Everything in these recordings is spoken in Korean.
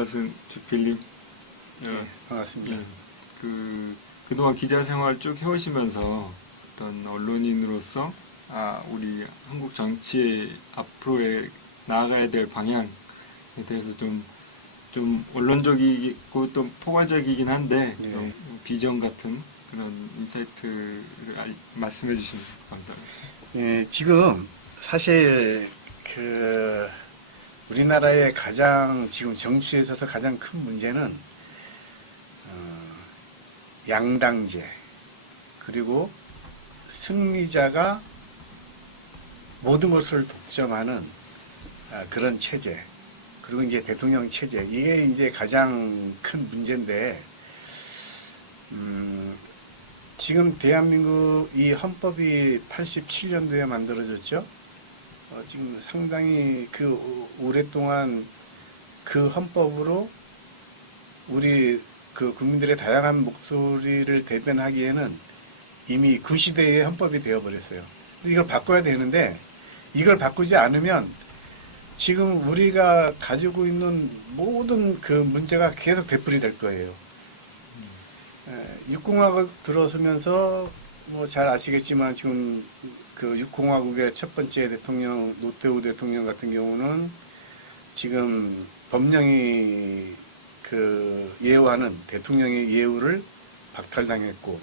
김화순 주필님. 네, 반갑습니다. 그동안 기자 생활 쭉 해오시면서 어떤 언론인으로서 우리 한국 정치의 앞으로의 나아가야 될 방향에 대해서 좀 원론적이고 또 포괄적이긴 한데 네. 좀 비전 같은 그런 인사이트를 말씀해 주시면 감사합니다. 예, 지금 사실 우리나라의 지금 정치에 있어서 가장 큰 문제는 양당제, 그리고 승리자가 모든 것을 독점하는 그런 체제, 그리고 이제 대통령 체제, 이게 이제 가장 큰 문제인데, 지금 대한민국 이 헌법이 87년도에 만들어졌죠. 지금 상당히 오랫동안 그 헌법으로 우리 국민들의 다양한 목소리를 대변하기에는 이미 그 시대의 헌법이 되어버렸어요. 이걸 바꿔야 되는데, 이걸 바꾸지 않으면 지금 우리가 가지고 있는 모든 그 문제가 계속 되풀이 될 거예요. 육공화국 들어서면서 뭐 잘 아시겠지만 지금 그 육공화국의 첫 번째 대통령 노태우 대통령 같은 경우는 지금 법령이 예우하는 대통령의 예우를 박탈당했고,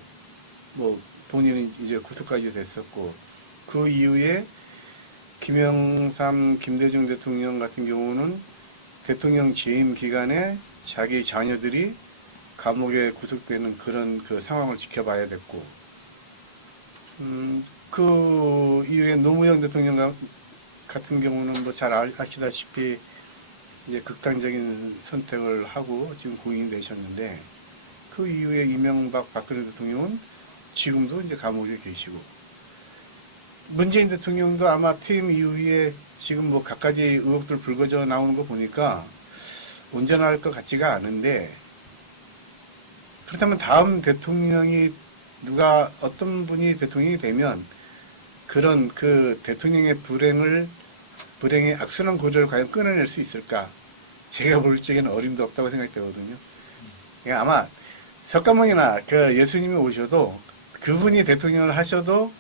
뭐 본인은 이제 구속까지 됐었고, 그 이후에 김영삼, 김대중 대통령 같은 경우는 대통령 재임 기간에 자기 자녀들이 감옥에 구속되는 그런 상황을 지켜봐야 됐고, 그 이후에 노무현 대통령 같은 경우는 뭐 잘 아시다시피 이제 극단적인 선택을 하고 지금 구인이 되셨는데, 그 이후에 이명박 박근혜 대통령은 지금도 이제 감옥에 계시고, 문재인 대통령도 아마 퇴임 이후에 지금 뭐 갖가지 의혹들 불거져 나오는 거 보니까 온전할 것 같지가 않은데, 그렇다면 다음 대통령이 어떤 분이 대통령이 되면 그런 대통령의 불행의 악순환 구조를 과연 끊어낼 수 있을까? 제가 볼 적에는 어림도 없다고 생각되거든요. 그러니까 아마 석가모니나 예수님이 오셔도 그분이 대통령을 하셔도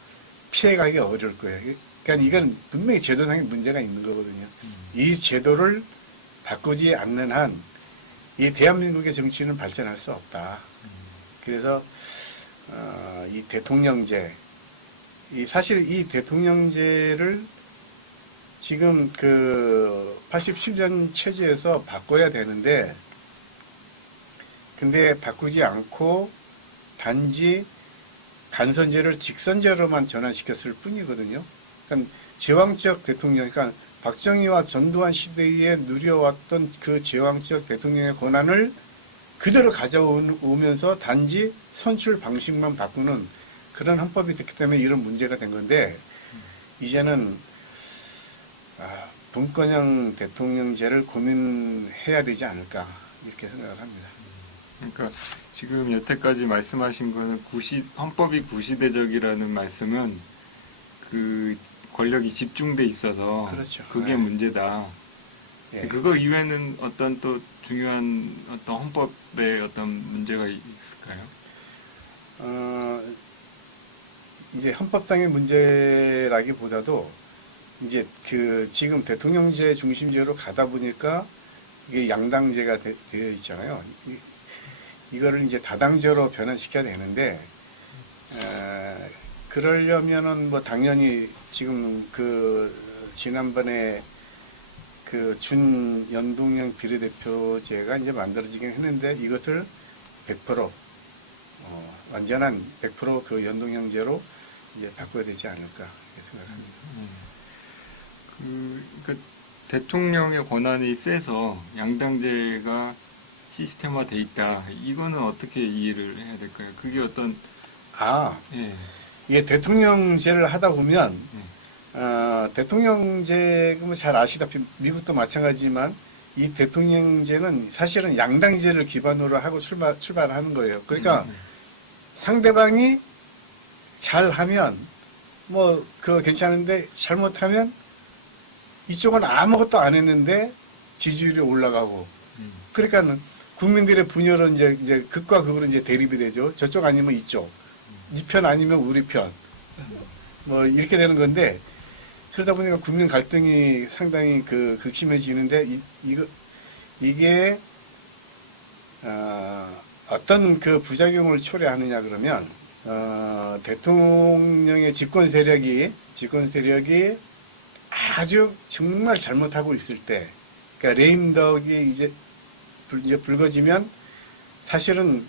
피해가기 어려울 거예요. 그러니까 이건 분명히 제도상의 문제가 있는 거거든요. 이 제도를 바꾸지 않는 한 이 대한민국의 정치는 발전할 수 없다. 그래서 이 대통령제, 사실 이 대통령제를 지금 87년 체제에서 바꿔야 되는데, 근데 바꾸지 않고 단지 간선제를 직선제로만 전환시켰을 뿐이거든요. 그러니까 제왕적 대통령, 그러니까 박정희와 전두환 시대에 누려왔던 그 제왕적 대통령의 권한을 그대로 가져오면서 단지 선출 방식만 바꾸는 그런 헌법이 됐기 때문에 이런 문제가 된 건데, 이제는 분권형 대통령제를 고민해야 되지 않을까 이렇게 생각을 합니다. 그러니까 지금 여태까지 말씀하신 거는 헌법이 구시대적이라는 말씀은 권력이 집중돼 있어서 그렇죠. 그게 네. 문제다. 네. 그거 이외에는 어떤 또 중요한 어떤 헌법에 어떤 문제가 있을까요? 이제 헌법상의 문제라기보다도 이제 지금 대통령제 중심제로 가다 보니까 이게 양당제가 되어 있잖아요. 이거를 이제 다당제로 변환시켜야 되는데, 그러려면은 뭐 당연히 지금 지난번에 준연동형 비례대표제가 이제 만들어지긴 했는데, 이것을 100% 완전한 100% 연동형제로 이제 바꿔야 되지 않을까 이렇게 생각합니다. 대통령의 권한이 세서 양당제가 시스템화돼 있다. 이거는 어떻게 이해를 해야 될까요? 그게 어떤 예. 이게 대통령제를 하다 보면 대통령제 잘 아시다시피 미국도 마찬가지지만 이 대통령제는 사실은 양당제를 기반으로 하고 출발하는 거예요. 그러니까 상대방이 잘하면 뭐 그거 괜찮은데, 잘못하면 이쪽은 아무것도 안 했는데 지지율이 올라가고, 그러니까 국민들의 분열은 이제 극과 극으로 이제 대립이 되죠. 저쪽 아니면 이쪽, 이 편 아니면 우리 편, 뭐 이렇게 되는 건데 그러다 보니까 국민 갈등이 상당히 극심해지는데 이게 어떤 그 부작용을 초래하느냐 그러면 대통령의 집권 세력이 아주 정말 잘못하고 있을 때, 그러니까 레임덕이 이제 불거지면 사실은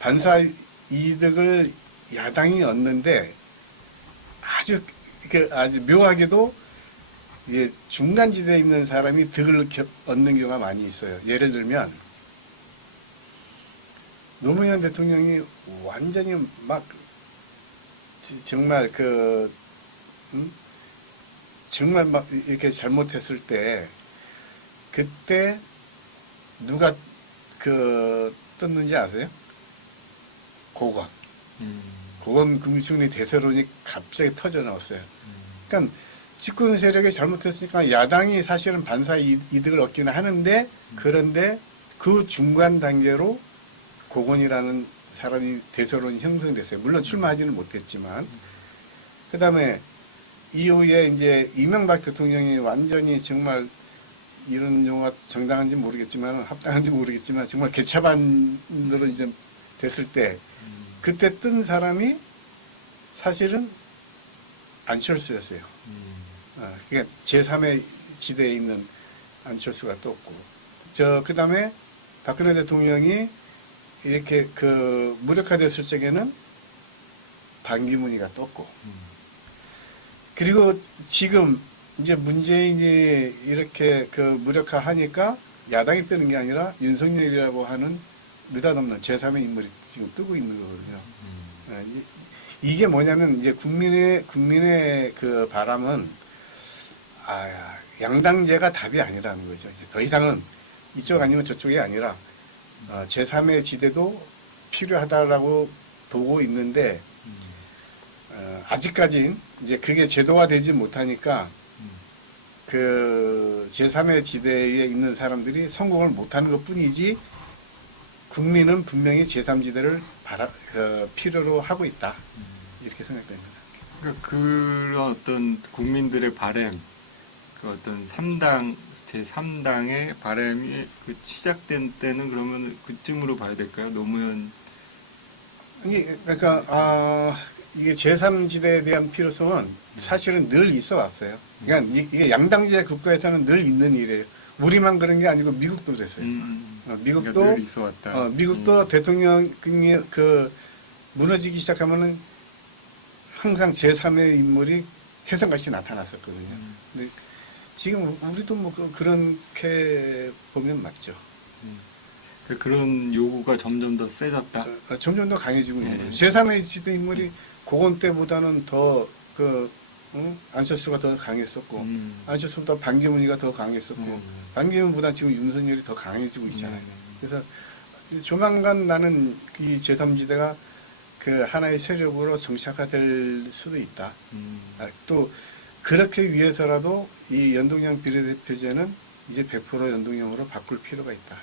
반사 이득을 야당이 얻는데 아주 묘하게도 이게 중간지대에 있는 사람이 득을 얻는 경우가 많이 있어요. 예를 들면 노무현 대통령이 완전히 막 정말 정말 막 이렇게 잘못했을 때 그때 누가 떴는지 아세요? 고건 금수리 대세론이 갑자기 터져 나왔어요. 그러니까 집권 세력이 잘못했으니까 야당이 사실은 반사 이득을 얻기는 하는데 그런데 그 중간 단계로 고건이라는 사람이 대세론이 형성됐어요. 물론 출마하지는 못했지만. 그 다음에 이후에 이제 이명박 대통령이 완전히 정말 이런 용어가 정당한지 모르겠지만 합당한지 모르겠지만 정말 개차반으로 이제 됐을 때 그때 뜬 사람이 사실은 안철수였어요. 그러니까 제3의 지대에 있는 안철수가 떴고 그 다음에 박근혜 대통령이 이렇게 무력화됐을 적에는 반기문이가 떴고 그리고 지금 이제 문재인이 이렇게 무력화하니까 야당이 뜨는 게 아니라 윤석열이라고 하는 느닷없는 제3의 인물이 지금 뜨고 있는 거거든요. 이게 뭐냐면 이제 국민의 그 바람은 양당제가 답이 아니라는 거죠. 이제 더 이상은 이쪽 아니면 저쪽이 아니라 제3의 지대도 필요하다라고 보고 있는데 아직까지 이제 그게 제도화되지 못하니까 제3의 지대에 있는 사람들이 성공을 못하는 것 뿐이지 국민은 분명히 제3지대를 필요로 하고 있다. 이렇게 생각됩니다. 그러니까 그런 어떤 국민들의 바램, 어떤 제3당의 바램이 시작된 때는 그러면 그쯤으로 봐야 될까요? 노무현. 그러니까, 이게 제3지대에 대한 필요성은 사실은 늘 있어 왔어요. 그러니까 이게 양당제 국가에서는 늘 있는 일이에요. 우리만 그런 게 아니고 미국도 그랬어요. 미국도 그러니까 늘 있어 왔다. 미국도 대통령이 무너지기 시작하면은 항상 제3의 인물이 혜성같이 나타났었거든요. 근데 지금 우리도 뭐 그렇게 보면 맞죠. 그런 요구가 점점 더 세졌다. 점점 더 강해지고 있는 거예요. 제3의 지대 인물이 고건 때보다는 더 안철수가 더 강했었고 안철수보다 반기문이가 더 강했었고 반기문보다 지금 윤석열이 더 강해지고 있잖아요. 그래서 조만간 나는 이 제3지대가 하나의 세력으로 정착화될 수도 있다. 또 그렇게 위해서라도 이 연동형 비례대표제는 이제 100% 연동형으로 바꿀 필요가 있다.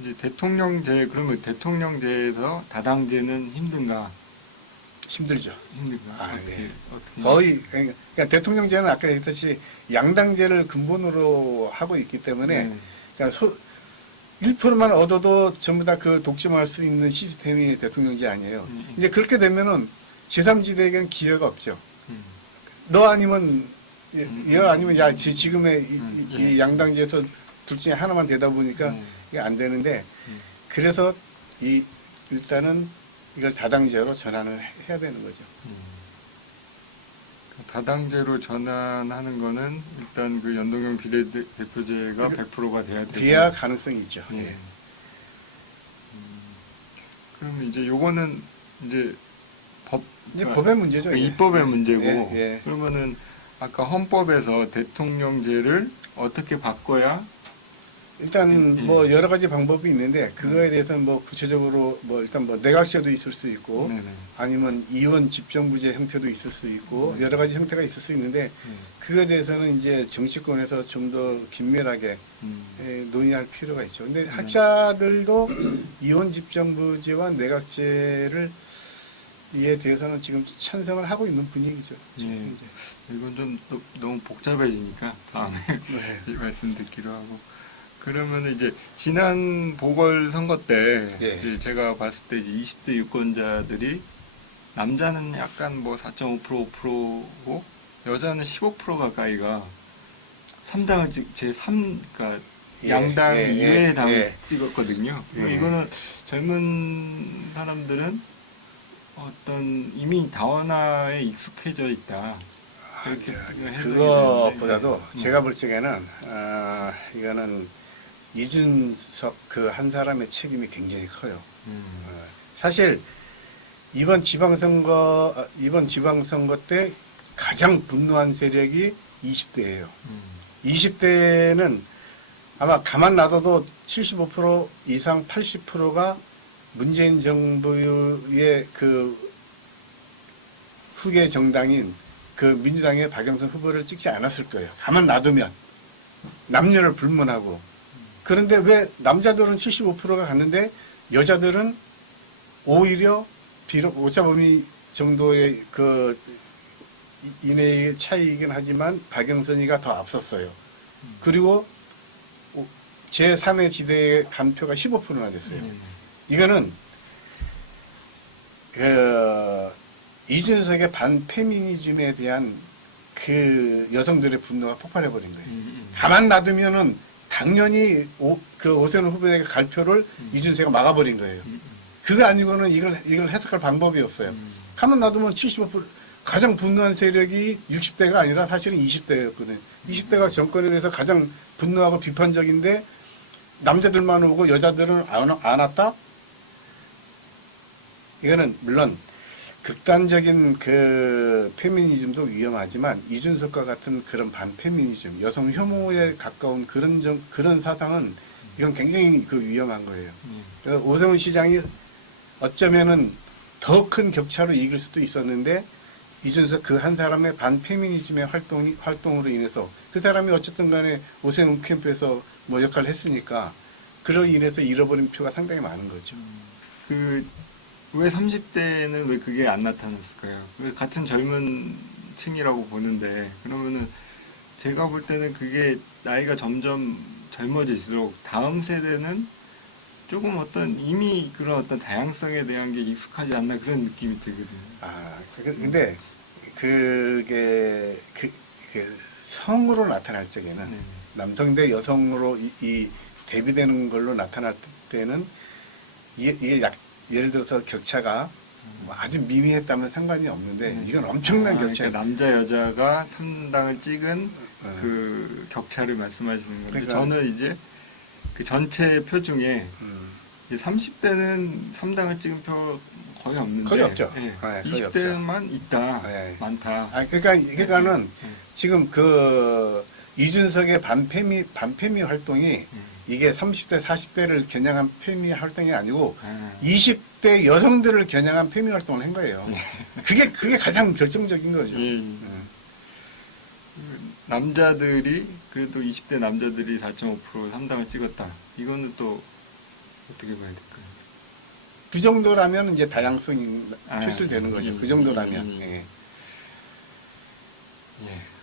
이제 대통령제, 그러면 대통령제에서 다당제는 힘든가? 힘들죠. 힘든가? 네. 어떻게? 거의, 그러니까 대통령제는 아까 얘기했듯이 양당제를 근본으로 하고 있기 때문에, 그러니까 1%만 얻어도 전부 다 독점할 수 있는 시스템이 대통령제 아니에요. 이제 그렇게 되면은 제3지대에겐 기회가 없죠. 너 아니면, 야, 지금의 이 양당제에서 둘 중에 하나만 되다 보니까 이게 안 되는데, 그래서 일단은 이걸 다당제로 전환을 해야 되는 거죠. 다당제로 전환하는 거는 일단 연동형 비례대표제가 100%가 돼야 되고. 돼야 가능성이 있죠. 예. 그럼 이제 요거는 이제 법의 문제죠. 입법의 문제고. 예. 그러면은 아까 헌법에서 대통령제를 어떻게 바꿔야 일단 예. 뭐 여러 가지 방법이 있는데 그거에 대해서는 뭐 구체적으로 뭐 일단 뭐 내각제도 있을 수 있고 네네. 아니면 이원 집정부제 형태도 있을 수 있고 여러 가지 형태가 있을 수 있는데 네. 그거에 대해서는 이제 정치권에서 좀 더 긴밀하게 논의할 필요가 있죠. 근데 학자들도 이원 집정부제와 내각제를 이에 대해서는 지금 찬성을 하고 있는 분위기죠. 지금 예. 이제. 이건 좀 너무 복잡해지니까 다음에 네. 말씀 듣기로 하고. 그러면 이제 지난 보궐선거 때 예. 이제 제가 봤을 때 이제 20대 유권자들이 남자는 약간 뭐 4.5% 5%고 여자는 15% 가까이가 3당을 그러니까 예, 양당 예, 이외의 예, 당을 예. 찍었거든요. 예. 이거는 젊은 사람들은 어떤 이미 다원화에 익숙해져 있다. 이렇게 해석이 그거보다도 되는데, 제가 볼 적에는 이거는 이준석 그 한 사람의 책임이 굉장히 커요. 사실 이번 지방선거 때 가장 분노한 세력이 20대예요. 20대는 아마 가만 놔둬도 75% 이상 80%가 문재인 정부의 그 후계 정당인 그 민주당의 박영선 후보를 찍지 않았을 거예요. 가만 놔두면 남녀를 불문하고. 그런데 왜 남자들은 75%가 갔는데 여자들은 오히려 비록 오차범위 정도의 그 이내의 차이이긴 하지만 박영선이가 더 앞섰어요. 그리고 제3의 지대의 간표가 15%나 됐어요. 이거는 이준석의 반페미니즘에 대한 그 여성들의 분노가 폭발해버린 거예요. 가만 놔두면은 당연히 오세훈 후보에게 갈 표를 이준석이 막아버린 거예요. 그거 아니고는 이걸 해석할 방법이 없어요. 가만 놔두면 75% 가장 분노한 세력이 60대가 아니라 사실은 20대였거든요. 20대가 정권에 대해서 가장 분노하고 비판적인데 남자들만 오고 여자들은 안 왔다? 이거는 물론 극단적인 그 페미니즘도 위험하지만 이준석과 같은 그런 반페미니즘, 여성 혐오에 가까운 그런 사상은 이건 굉장히 그 위험한 거예요. 오세훈 시장이 어쩌면은 더 큰 격차로 이길 수도 있었는데 이준석 그 한 사람의 반페미니즘의 활동으로 인해서 그 사람이 어쨌든 간에 오세훈 캠프에서 뭐 역할을 했으니까 그로 인해서 잃어버린 표가 상당히 많은 거죠. 왜 30대는 왜 그게 안 나타났을까요? 왜 같은 젊은 층이라고 보는데 그러면은 제가 볼 때는 그게 나이가 점점 젊어질수록 다음 세대는 조금 어떤 이미 그런 어떤 다양성에 대한 게 익숙하지 않나 그런 느낌이 들거든요. 근데 그게 성으로 나타날 적에는 남성 대 여성으로 이 대비되는 걸로 나타날 때는 이게 예를 들어서 격차가 아주 미미했다면 상관이 없는데 이건 엄청난 격차예요. 그러니까 남자 여자가 3당을 찍은 그 격차를 말씀하시는 건데 그러니까, 저는 이제 그 전체 표 중에 이제 30대는 3당을 찍은 표 거의 없는데 거의 없죠. 예, 네, 거의 20대만 있다. 네. 많다. 그러니까는 지금 그 이준석의 반페미 활동이 이게 30대, 40대를 겨냥한 페미 활동이 아니고 20대 여성들을 겨냥한 페미 활동을 한 거예요. 그게 가장 결정적인 거죠. 남자들이 그래도 20대 남자들이 4.5% 3당을 찍었다. 이거는 또 어떻게 봐야 될까요? 그 정도라면 이제 다양성이 표출되는 거죠. 그 정도라면. 예.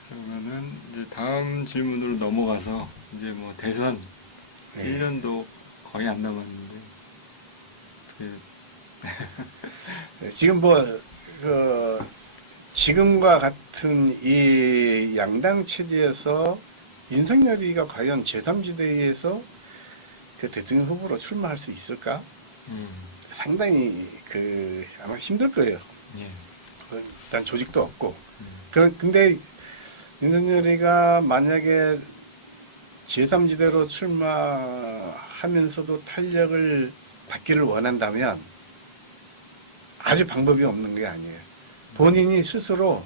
그러면은 이제 다음 질문으로 넘어가서 이제 뭐 대선 1년도 거의 안 남았는데 지금 지금과 같은 이 양당 체제에서 윤석열이가 과연 제3지대에서 그 대통령 후보로 출마할 수 있을까? 상당히 아마 힘들 거예요. 일단 조직도 없고. 근데 윤석열이가 만약에 제3지대로 출마하면서도 탄력을 받기를 원한다면 아주 방법이 없는 게 아니에요. 본인이 스스로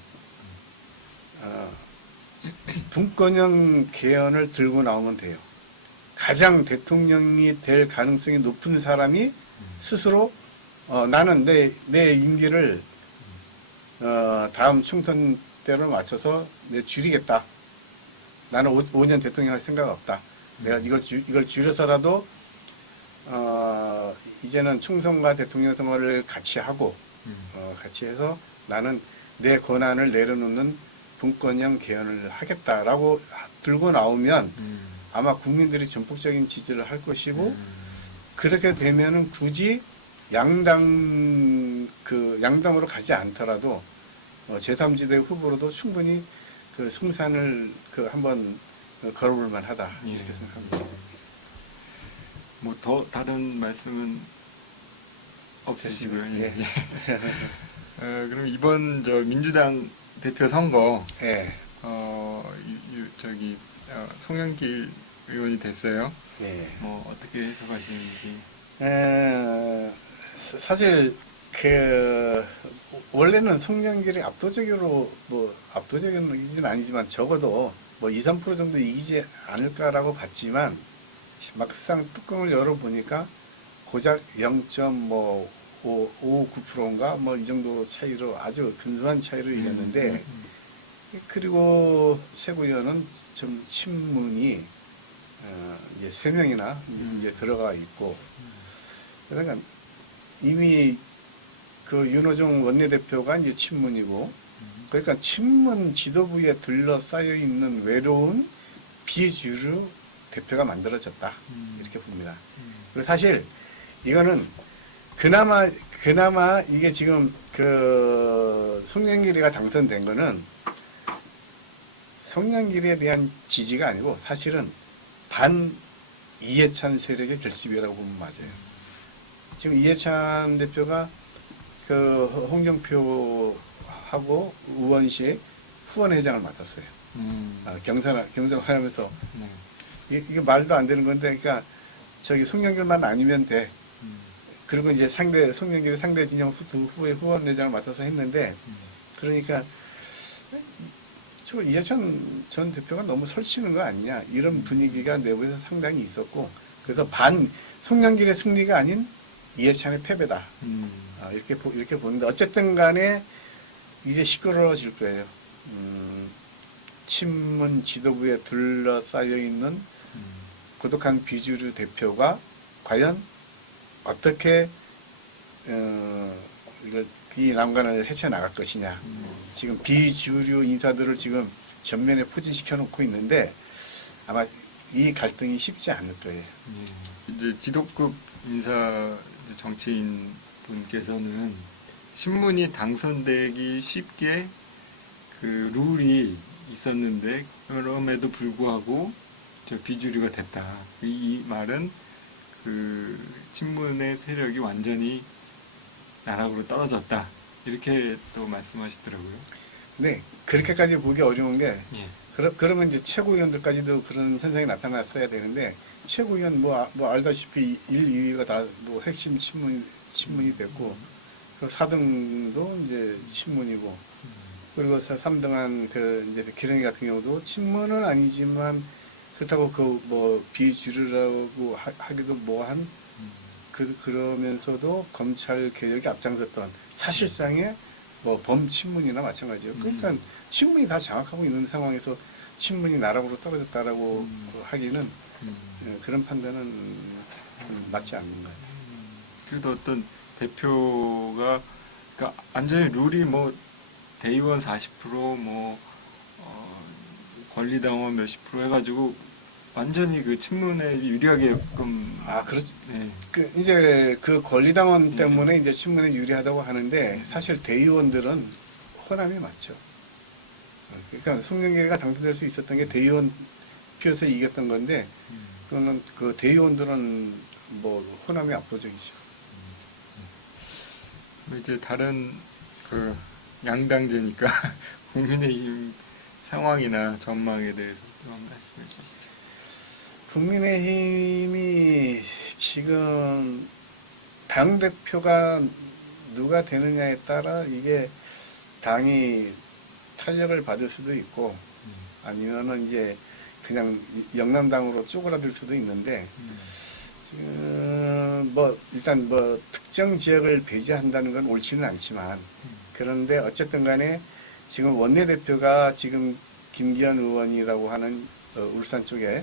분권형 개헌을 들고 나오면 돼요. 가장 대통령이 될 가능성이 높은 사람이 스스로 나는 내 임기를 다음 총선 때로 맞춰서 내 줄이겠다. 나는 5년 대통령 할 생각 없다. 내가 이걸 줄여서라도 이제는 총선과 대통령 선거를 같이 하고 같이 해서 나는 내 권한을 내려놓는 분권형 개헌을 하겠다라고 들고 나오면 아마 국민들이 전폭적인 지지를 할 것이고 그렇게 되면은 굳이 양당으로 가지 않더라도 제3지대 후보로도 충분히 그 승산을 한번 걸어볼 만하다 이렇게 생각합니다. 뭐 더 다른 말씀은 없으시고요. 예. 그럼 이번 저 민주당 대표 선거 예. 송영길 의원이 됐어요. 예. 뭐 어떻게 해석하시는지. 사실 원래는 송영길이 압도적이진 아니지만 적어도 뭐 2, 3% 정도 이기지 않을까라고 봤지만 막상 뚜껑을 열어보니까 고작 0.59%인가 뭐 이 정도 차이로 아주 근소한 차이로 이겼는데 그리고 최고위원은 좀 친문이 이제 3명이나 이제 들어가 있고 그러니까 이미 그 윤호중 원내대표가 이제 친문이고 그러니까 친문 지도부에 둘러싸여 있는 외로운 비주류 대표가 만들어졌다 이렇게 봅니다. 그리고 사실 이거는 그나마 이게 지금 그 송영길이가 당선된 거는 송영길에 대한 지지가 아니고 사실은 반 이해찬 세력의 결집이라고 보면 맞아요. 지금 이해찬 대표가 그 홍정표하고 우원시의 후원회장을 맡았어요. 경선하면서 네. 이게 말도 안 되는 건데, 그러니까 저기 송영길만 아니면 돼. 그리고 이제 송영길의 상대 진영 두 후보의 후원회장을 맡아서 했는데, 그러니까 저 이해찬 전 대표가 너무 설치는 거 아니냐 이런 분위기가 내부에서 상당히 있었고, 그래서 송영길의 승리가 아닌 이해찬의 패배다. 이렇게 보는데 어쨌든 간에 이제 시끄러워질 거예요. 친문 지도부에 둘러싸여 있는 고독한 비주류 대표가 과연 어떻게 이 난관을 헤쳐나갈 것이냐. 지금 비주류 인사들을 지금 전면에 포진시켜 놓고 있는데 아마 이 갈등이 쉽지 않을 거예요. 이제 지도급 인사 정치인 분께서는 친문이 당선되기 쉽게 그 룰이 있었는데 그럼에도 불구하고 저 비주류가 됐다. 이 말은 그 친문의 세력이 완전히 나락으로 떨어졌다. 이렇게 또 말씀하시더라고요. 네, 그렇게까지 보기 어려운 게 예. 그러면 이제 최고위원들까지도 그런 현상이 나타났어야 되는데 최고위원 뭐 알다시피 1, 2위가 다 뭐 핵심 친문이 됐고 그 4등도 이제 친문이고 그리고 3등한 그 이제 기령이 같은 경우도 친문은 아니지만 그렇다고 그 뭐 비주류라고 하기도 뭐한 그러면서도 검찰 개혁에 앞장섰던 사실상의 뭐 범친문이나 마찬가지예요. 그러니까 친문이 다 장악하고 있는 상황에서 친문이 나락으로 떨어졌다라고 하기는 그런 판단은 맞지 않는 것 같아요. 그래도 어떤 대표가 그러니까 완전히 룰이 뭐 대의원 40% 권리당원 몇십 프로 해가지고 완전히 그 친문에 유리하게끔 그렇죠. 네. 이제 그 권리당원 때문에 이제 친문에 유리하다고 하는데 사실 대의원들은 호남이 맞죠. 그러니까 송영길이가 당선될 수 있었던 게 대의원 표에서 이겼던 건데 그거는 그 대의원들은 뭐 호남이 압도적이죠. 이제 다른 그 양당제니까 국민의힘 상황이나 전망에 대해서 좀 말씀해 주시죠. 국민의힘이 지금 당대표가 누가 되느냐에 따라 이게 당이 탄력을 받을 수도 있고 아니면은 이제 그냥 영남당으로 쪼그라들 수도 있는데 뭐 일단 뭐 특정 지역을 배제한다는 건 옳지는 않지만 그런데 어쨌든 간에 지금 원내대표가 지금 김기현 의원이라고 하는 울산 쪽에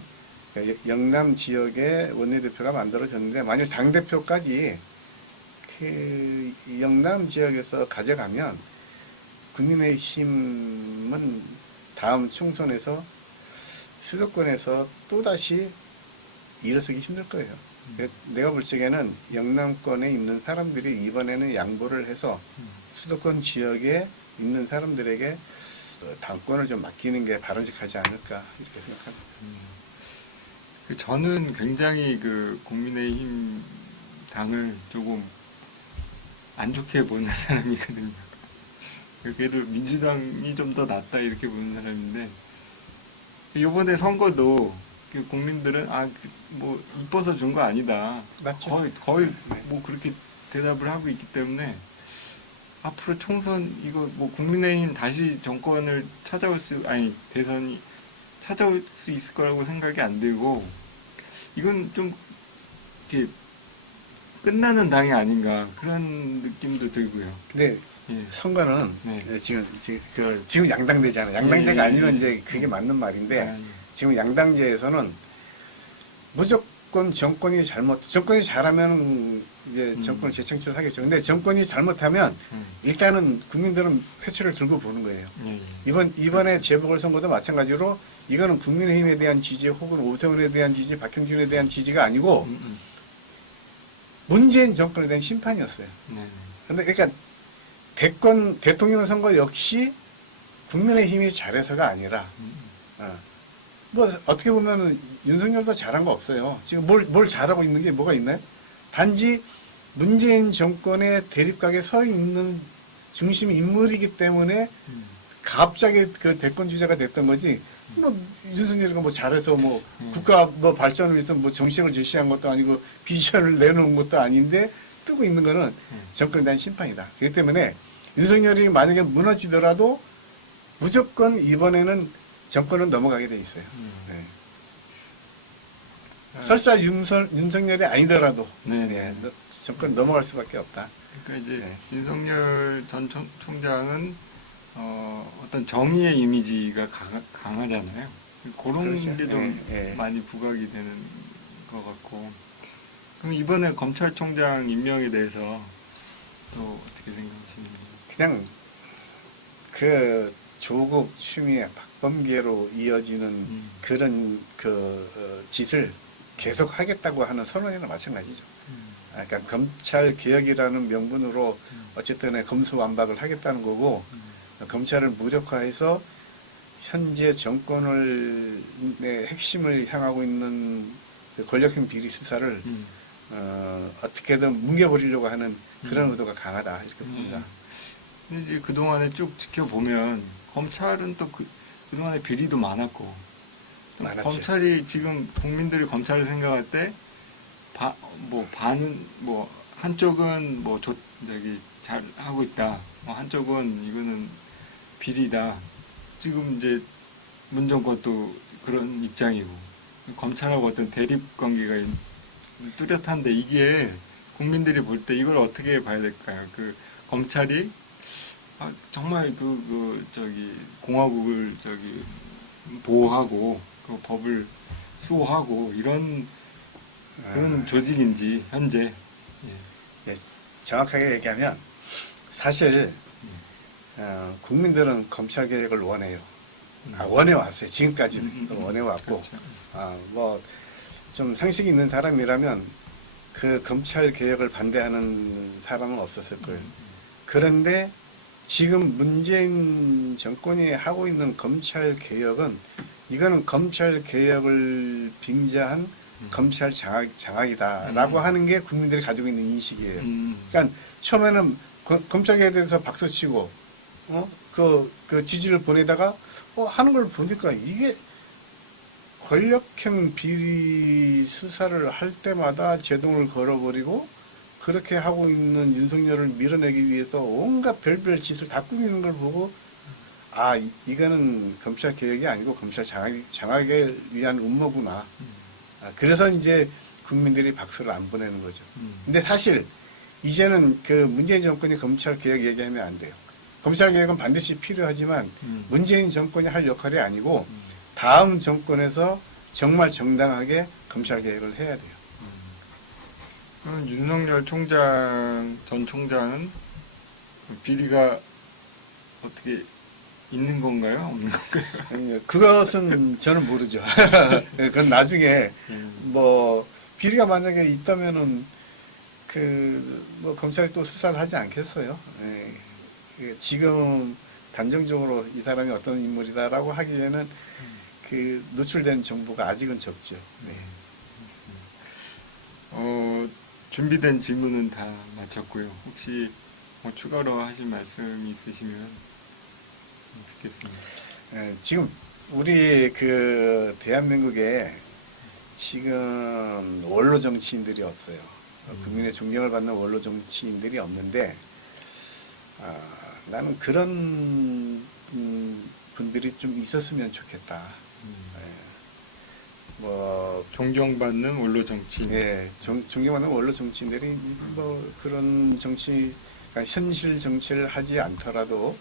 영남 지역의 원내대표가 만들어졌는데 만약 당대표까지 그 영남 지역에서 가져가면 국민의힘은 다음 총선에서 수도권에서 또다시 일어서기 힘들 거예요. 내가 볼 적에는 영남권에 있는 사람들이 이번에는 양보를 해서 수도권 지역에 있는 사람들에게 당권을 좀 맡기는 게 바람직하지 않을까 이렇게 생각합니다. 저는 굉장히 그 국민의힘 당을 조금 안 좋게 보는 사람이거든요. 그래도 민주당이 좀 더 낫다 이렇게 보는 사람인데 이번에 선거도 국민들은 뭐 이뻐서 준 거 아니다. 맞죠? 거의 네. 뭐 그렇게 대답을 하고 있기 때문에 앞으로 총선 이거 뭐 국민의힘 다시 정권을 대선이 찾아올 수 있을 거라고 생각이 안 들고 이건 좀 이렇게 끝나는 당이 아닌가 그런 느낌도 들고요. 근데 예. 선거는 네. 지금 양당제잖아요. 양당제가 아니면 이제 그게 맞는 말인데 지금 양당제에서는 무조건 정권이 잘하면 이제 정권을 재창출을 하겠죠. 근데 정권이 잘못하면 일단은 국민들은 표치를 들고 보는 거예요. 이번에 재보궐선거도 마찬가지로 이거는 국민의힘에 대한 지지 혹은 오세훈에 대한 지지, 박형준에 대한 지지가 아니고 문재인 정권에 대한 심판이었어요. 근데 그러니까 대통령 선거 역시 국민의힘이 잘해서가 아니라 뭐 어떻게 보면 윤석열도 잘한 거 없어요. 지금 뭘 잘하고 있는 게 뭐가 있나요? 단지 문재인 정권의 대립각에 서 있는 중심 인물이기 때문에 갑자기 그 대권 주자가 됐던 거지. 뭐 윤석열이가 뭐 잘해서 뭐 국가 뭐 발전을 위해서 뭐 정책을 제시한 것도 아니고 비전을 내놓은 것도 아닌데 뜨고 있는 거는 정권에 대한 심판이다. 그렇기 때문에 윤석열이 만약에 무너지더라도 무조건 이번에는 정권은 넘어가게 돼 있어요. 네. 설사 윤석열이 아니더라도 정권 넘어갈 수밖에 없다. 그러니까 이제 윤석열 전 총장은 어떤 정의의 이미지가 강하잖아요. 그런 그렇죠. 게 좀 많이 부각이 되는 것 같고. 그럼 이번에 검찰총장 임명에 대해서 또 어떻게 생각하시는지? 그냥 그 조국, 추미애, 박범계로 이어지는 그런 짓을 계속 하겠다고 하는 선언이나 마찬가지죠. 그러니까 검찰 개혁이라는 명분으로 어쨌든 검수완박을 하겠다는 거고 검찰을 무력화해서 현재 정권의 핵심을 향하고 있는 그 권력형 비리 수사를 어떻게든 뭉개버리려고 하는 그런 의도가 강하다 이렇게 봅니다. 근데 이제 그동안에 쭉 지켜보면 검찰은 또 그동안에 비리도 많았고 많았지. 검찰이 지금 국민들이 검찰을 생각할 때 한쪽은 잘 하고 있다. 한쪽은 이거는 비리다. 지금 이제 문정권도 그런 입장이고 검찰하고 어떤 대립 관계가 뚜렷한데 이게 국민들이 볼 때 이걸 어떻게 봐야 될까요? 그 검찰이 정말 공화국을 보호하고 그 법을 수호하고 이런 그런 조직인지 현재 정확하게 얘기하면 사실 국민들은 검찰 개혁을 원해요. 원해왔어요. 지금까지는 원해왔고 그렇죠. 뭐 좀 상식이 있는 사람이라면 그 검찰 개혁을 반대하는 사람은 없었을 거예요. 그런데 지금 문재인 정권이 하고 있는 검찰 개혁은 이거는 검찰 개혁을 빙자한 검찰 장악이다라고 하는 게 국민들이 가지고 있는 인식이에요. 그러니까 처음에는 검찰 개혁에 대해서 박수치고 그 지지를 보내다가 하는 걸 보니까 이게 권력형 비리 수사를 할 때마다 제동을 걸어버리고 그렇게 하고 있는 윤석열을 밀어내기 위해서 온갖 별별 짓을 다 꾸미는 걸 보고 이거는 검찰 개혁이 아니고 검찰 장악을 위한 음모구나. 그래서 이제 국민들이 박수를 안 보내는 거죠. 근데 사실 이제는 그 문재인 정권이 검찰 개혁 얘기하면 안 돼요. 검찰 개혁은 반드시 필요하지만 문재인 정권이 할 역할이 아니고 다음 정권에서 정말 정당하게 검찰 개혁을 해야 돼요. 그럼 윤석열 전 총장은 비리가 어떻게 있는 건가요? 없는 건가요? 그것은 저는 모르죠. 그건 나중에 뭐 비리가 만약에 있다면은 뭐 검찰이 또 수사를 하지 않겠어요. 지금 단정적으로 이 사람이 어떤 인물이다라고 하기에는 노출된 정보가 아직은 적죠. 네. 준비된 질문은 다 마쳤고요. 혹시 뭐 추가로 하실 말씀이 있으시면 듣겠습니다. 지금 우리 대한민국에 지금 원로 정치인들이 없어요. 국민의 존경을 받는 원로 정치인들이 없는데 나는 그런 분들이 좀 있었으면 좋겠다. 뭐 존경받는 원로 정치인. 존경받는 원로 정치인들이 뭐 그런 그러니까 현실 정치를 하지 않더라도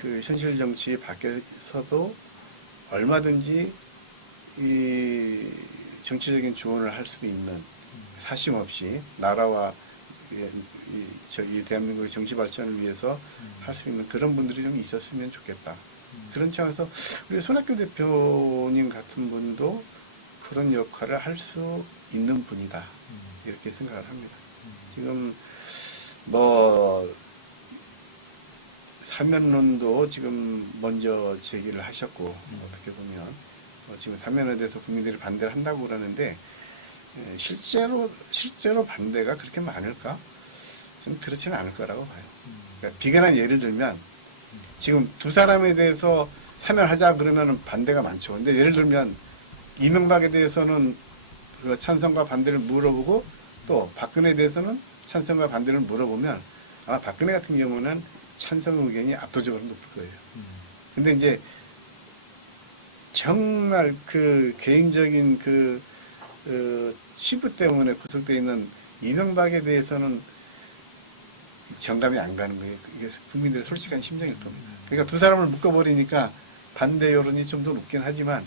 그 현실 정치 밖에서도 얼마든지 이 정치적인 조언을 할 수 있는 사심 없이 나라와 이 대한민국의 정치 발전을 위해서 할 수 있는 그런 분들이 좀 있었으면 좋겠다. 그런 차원에서 우리 손학규 대표님 같은 분도 그런 역할을 할 수 있는 분이다. 이렇게 생각을 합니다. 지금 뭐 사면론도 지금 먼저 제기를 하셨고 어떻게 보면 지금 사면에 대해서 국민들이 반대를 한다고 그러는데 실제로 반대가 그렇게 많을까? 좀 그렇지는 않을 거라고 봐요. 그러니까 비근한 예를 들면 지금 두 사람에 대해서 사면하자 그러면 반대가 많죠. 근데 예를 들면 이명박에 대해서는 그 찬성과 반대를 물어보고 또 박근혜에 대해서는 찬성과 반대를 물어보면 아마 박근혜 같은 경우는 찬성 의견이 압도적으로 높을 거예요. 근데 이제 정말 그 개인적인 치부 때문에 구속되어 있는 이명박에 대해서는 정감이 안 가는 거예요. 이게 국민들의 솔직한 심정일 겁니다. 그러니까 두 사람을 묶어버리니까 반대 여론이 좀 더 높긴 하지만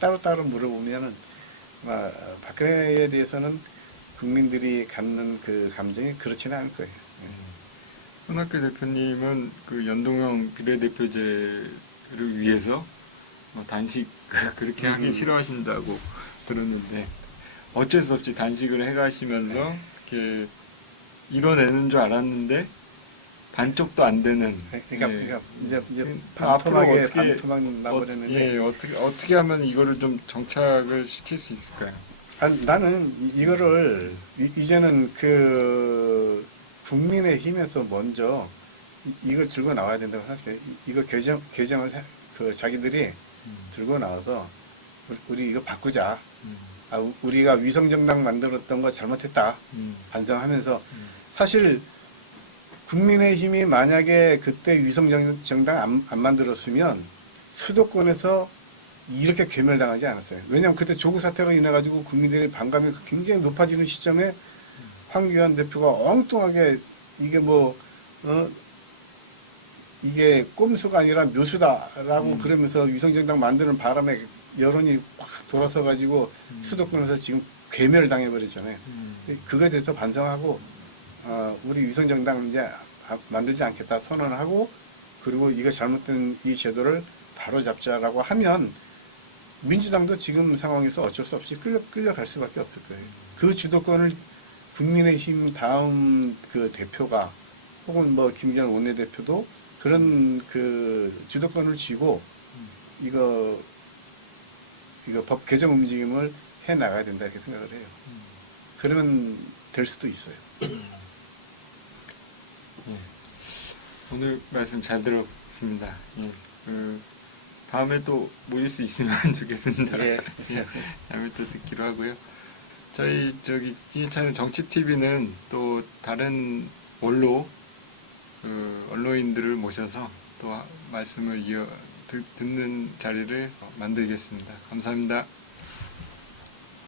따로따로 물어보면은 박근혜에 대해서는 국민들이 갖는 그 감정이 그렇지는 않을 거예요. 손학규 대표님은 그 연동형 비례대표제를 위해서 단식 그렇게 하기 싫어하신다고 들었는데 어쩔 수 없이 단식을 해가시면서 이렇게 이뤄내는 줄 알았는데 반쪽도 안 되는. 그러니까 이제 앞으로 반토막 나버렸는데 어떻게 하면 이거를 좀 정착을 시킬 수 있을까요? 나는 이거를 이제는 국민의힘에서 먼저 이걸 들고 나와야 된다고 생각해요. 이거 개정을 자기들이 들고 나와서 우리 이거 바꾸자. 우리가 위성정당 만들었던 거 잘못했다. 반성하면서 사실 국민의힘이 만약에 그때 위성정당 안 만들었으면 수도권에서 이렇게 괴멸당하지 않았어요. 왜냐하면 그때 조국 사태로 인해 가지고 국민들의 반감이 굉장히 높아지는 시점에 황교안 대표가 엉뚱하게 이게 이게 꼼수가 아니라 묘수다라고 그러면서 위성정당 만드는 바람에 여론이 확 돌아서 가지고 수도권에서 지금 괴멸당해 버렸잖아요. 그거에 대해서 반성하고 우리 위성정당 이제 만들지 않겠다 선언을 하고 그리고 이거 잘못된 이 제도를 바로잡자라고 하면 민주당도 지금 상황에서 어쩔 수 없이 끌려갈 수밖에 없을 거예요. 그 주도권을 국민의힘 다음 대표가 혹은 김기현 원내대표도 그런 주도권을 쥐고 이거 법 개정 움직임을 해 나가야 된다 이렇게 생각을 해요. 그러면 될 수도 있어요. 오늘 말씀 잘 들었습니다. 다음에 또 모일 수 있으면 좋겠습니다. 다음에 또 듣기로 하고요. 저희 진희찬의 정치TV는 또 다른 언론인들을 모셔서 또 말씀을 듣는 자리를 만들겠습니다. 감사합니다.